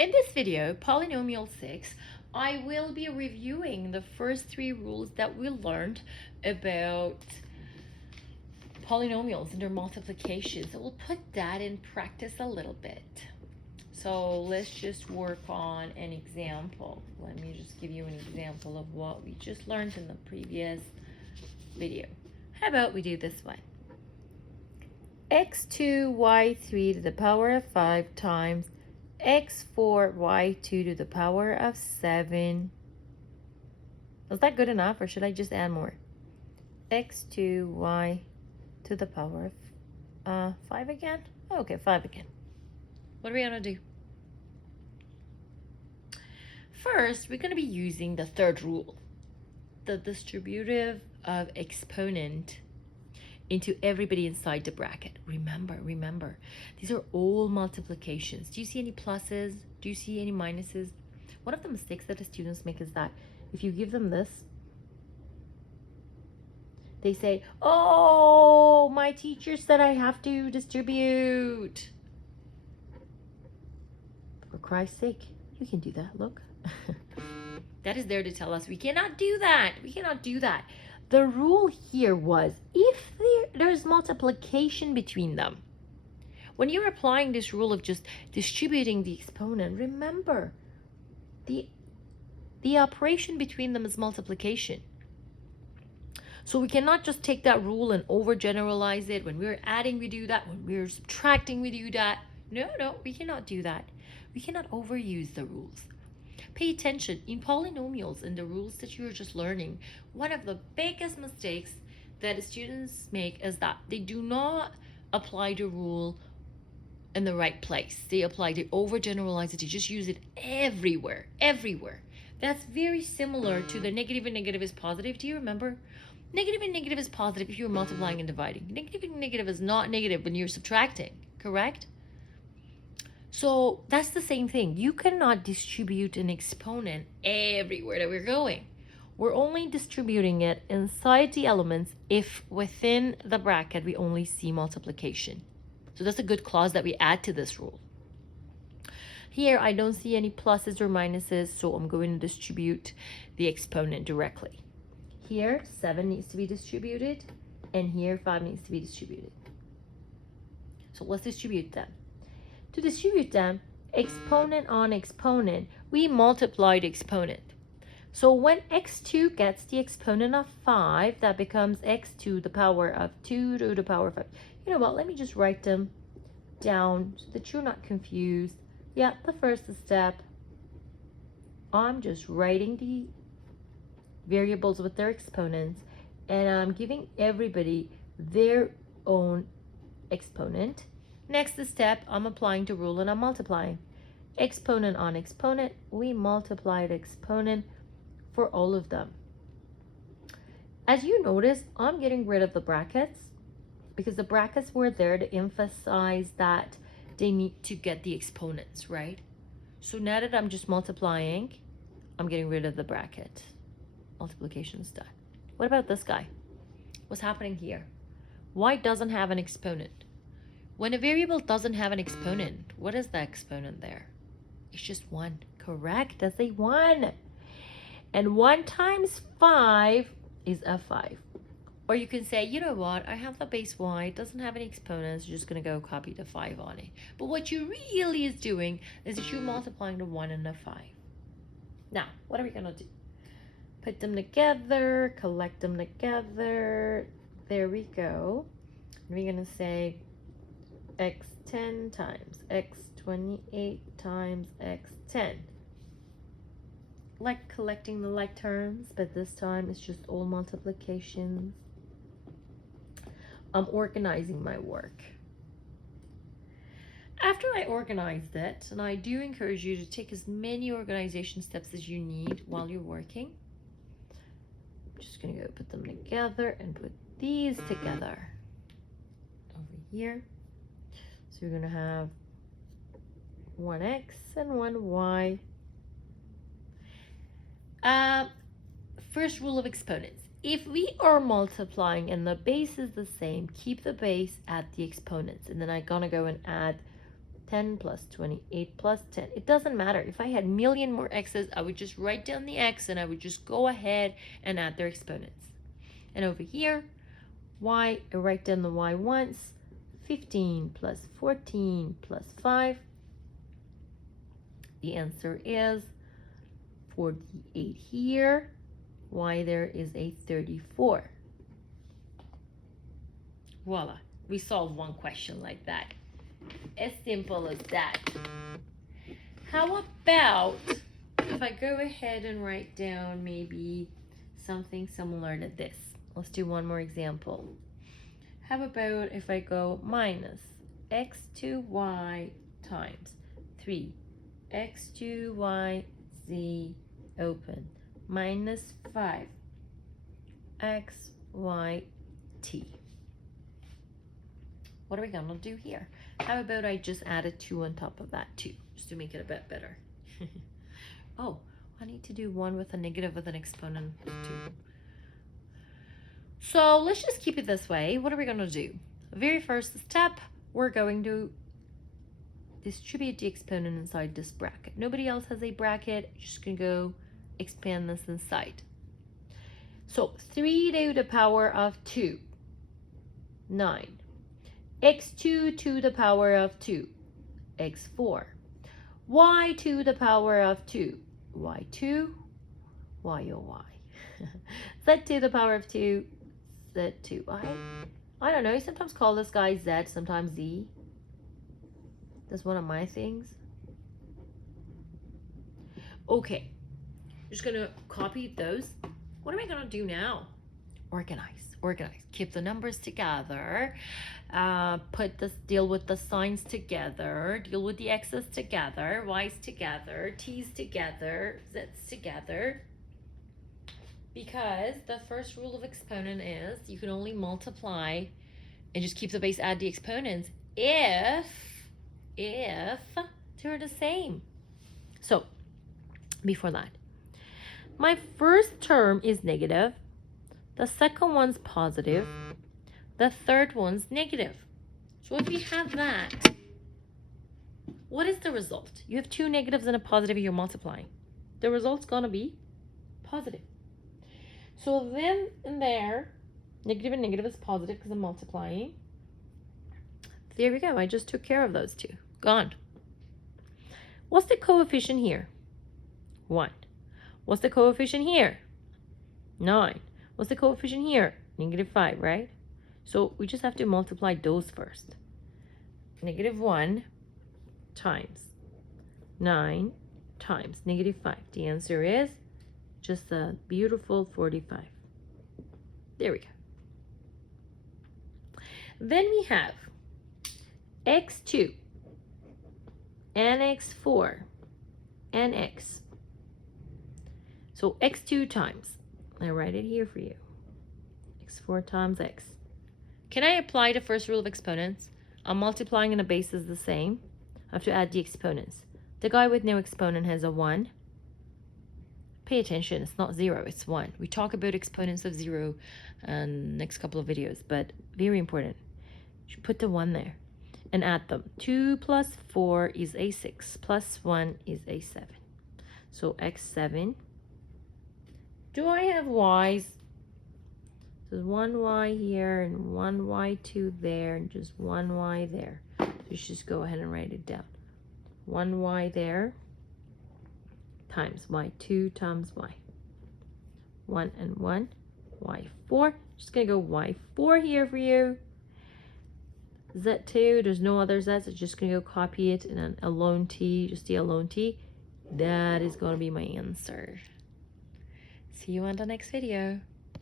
In this video, Polynomial 6, I will be reviewing the first three rules that we learned about polynomials and their multiplication. So we'll put that in practice a little bit. So let's just work on an example. Let me just give you an example of what we just learned in the previous video. How about we do this one? x2 y3 to the power of 5 times x4 y2 to the power of 7. Is that good enough, or should I just add more? x2 y to the power of 5 again? Okay, 5 again. What are we going to do? First, we're going to be using the third rule, the distributive of exponent into everybody inside the bracket. Remember, these are all multiplications. Do you see any pluses? Do you see any minuses? One of the mistakes that the students make is that if you give them this, they say, oh, my teacher said I have to distribute. For Christ's sake, you can do that, look. That is there to tell us we cannot do that. We cannot do that. The rule here was if there's multiplication between them, when you're applying this rule of just distributing the exponent, remember the operation between them is multiplication. So we cannot just take that rule and overgeneralize it. When we're adding, we do that. When we're subtracting, we do that. No, we cannot do that. We cannot overuse the rules. Pay attention. In polynomials and the rules that you're just learning, one of the biggest mistakes that students make is that they do not apply the rule in the right place. They overgeneralize it, they just use it everywhere. That's very similar to the negative and negative is positive. Do you remember? Negative and negative is positive if you're multiplying and dividing. Negative and negative is not negative when you're subtracting, correct? So that's the same thing. You cannot distribute an exponent everywhere that we're going. We're only distributing it inside the elements if within the bracket we only see multiplication. So that's a good clause that we add to this rule. Here I don't see any pluses or minuses, so I'm going to distribute the exponent directly. Here 7 needs to be distributed, and here 5 needs to be distributed. So let's distribute them. To distribute them, exponent on exponent, we multiply the exponent. So when x2 gets the exponent of 5, that becomes x to the power of 2 to the power of 5. You know what, let me just write them down so that you're not confused. Yeah, the first step, I'm just writing the variables with their exponents, and I'm giving everybody their own exponent. Next step, I'm applying the rule and I'm multiplying. Exponent on exponent, we multiply the exponent for all of them. As you notice, I'm getting rid of the brackets because the brackets were there to emphasize that they need to get the exponents, right? So now that I'm just multiplying, I'm getting rid of the bracket. Multiplication is done. What about this guy? What's happening here? Y doesn't have an exponent. When a variable doesn't have an exponent, what is the exponent there? It's just 1, correct? That's a 1. And 1 times 5 is a 5. Or you can say, you know what, I have the base y, it doesn't have any exponents, you're just going to go copy the 5 on it. But what you really is doing is that you're multiplying the 1 and the 5. Now, what are we going to do? Put them together, collect them together. There we go. And we're going to say x10 times x28 times x10. Like collecting the like terms, but this time it's just all multiplications. I'm organizing my work. After I organized it, and I do encourage you to take as many organization steps as you need while you're working. I'm just gonna go put them together and put these together over here. So we're going to have 1x and 1y. First rule of exponents. If we are multiplying and the base is the same, keep the base at the exponents. And then I'm going to go and add 10 plus 28 plus 10. It doesn't matter. If I had a million more x's, I would just write down the x and I would just go ahead and add their exponents. And over here, y, I write down the y once. 15 plus 14 plus 5. The answer is 48 here. Y there is a 34. Voila. We solved one question like that. As simple as that. How about if I go ahead and write down maybe something similar to this? Let's do one more example. How about if I go minus x2y times 3 x2y z open minus 5 x y t. What are we gonna do here? How about I just add a 2 on top of that too, just to make it a bit better. Oh, I need to do one with a negative with an exponent of 2. So let's just keep it this way. What are we gonna do? Very first step, we're going to distribute the exponent inside this bracket. Nobody else has a bracket. Just gonna go expand this inside. So 3 to the power of 2, 9. x2 to the power of 2, x4. y to the power of 2, y2, y oh y. z to the power of 2, z2. I don't know, you sometimes call this guy z, sometimes z. That's one of my things. Okay, just gonna copy those. What am I gonna do now? Organize. Keep the numbers together. Deal with the signs together. Deal with the x's together, y's together, t's together, z's together. Because the first rule of exponent is you can only multiply and just keep the base, add the exponents if they're the same. So before that, my first term is negative, the second one's positive, the third one's negative. So if we have that, what is the result? You have 2 negatives and a positive, you're multiplying. The result's gonna be positive. So then in there, negative and negative is positive because I'm multiplying. There we go. I just took care of those 2. Gone. What's the coefficient here? 1. What's the coefficient here? 9. What's the coefficient here? Negative 5, right? So we just have to multiply those first. Negative 1 times 9 times negative 5. The answer is just a beautiful 45. There we go. Then we have x2 and x4 and x. So x2 times, I write it here for you, x4 times x. Can I apply the first rule of exponents? I'm multiplying and the base is the same. I have to add the exponents. The guy with no exponent has a 1. Pay attention, it's not 0, it's 1. We talk about exponents of 0 in next couple of videos, but very important. You should put the 1 there and add them. 2 plus 4 is a 6, plus 1 is a 7. So x7. Do I have y's? There's 1 y here and 1 y2 there and just 1 y there. So you should just go ahead and write it down. 1 y there times y2 times y. 1 and 1, y4. Just gonna go y4 here for you. Z2, there's no other z's. It's just gonna go copy it and then a lone t, just the lone t. That is gonna be my answer. See you on the next video.